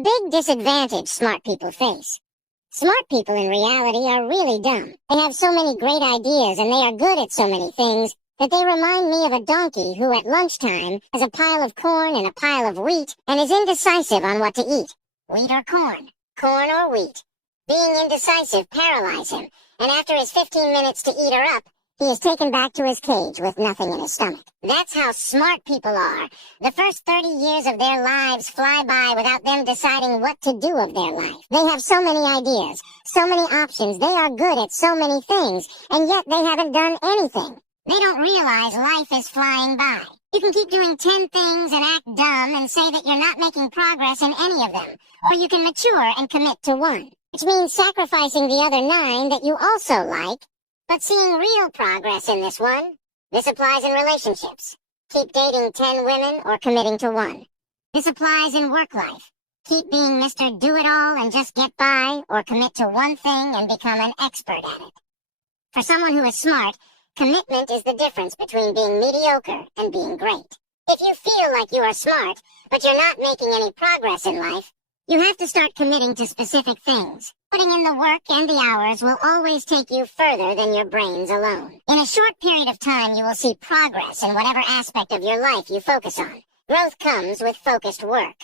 The big disadvantage smart people face. Smart people in reality are really dumb. They have so many great ideas and they are good at so many things that they remind me of a donkey who at lunchtime has a pile of corn and a pile of wheat and is indecisive on what to eat. Wheat or corn? Corn or wheat? Being indecisive paralyzed him, and after his 15 minutes to eat her up, he is taken back to his cage with nothing in his stomach. That's how smart people are. The first 30 years of their lives fly by without them deciding what to do of their life. They have so many ideas, so many options, they are good at so many things, and yet they haven't done anything. They don't realize life is flying by. You can keep doing 10 things and act dumb and say that you're not making progress in any of them, or you can mature and commit to one, which means sacrificing the other 9 that you also like, but seeing real progress in this one. This applies in relationships. Keep dating 10 women or committing to one. This applies in work life. Keep being Mr. Do-It-All and just get by, or commit to one thing and become an expert at it. For someone who is smart, commitment is the difference between being mediocre and being great. If you feel like you are smart, but you're not making any progress in life, you have to start committing to specific things. Putting in the work and the hours will always take you further than your brains alone. In a short period of time, you will see progress in whatever aspect of your life you focus on. Growth comes with focused work.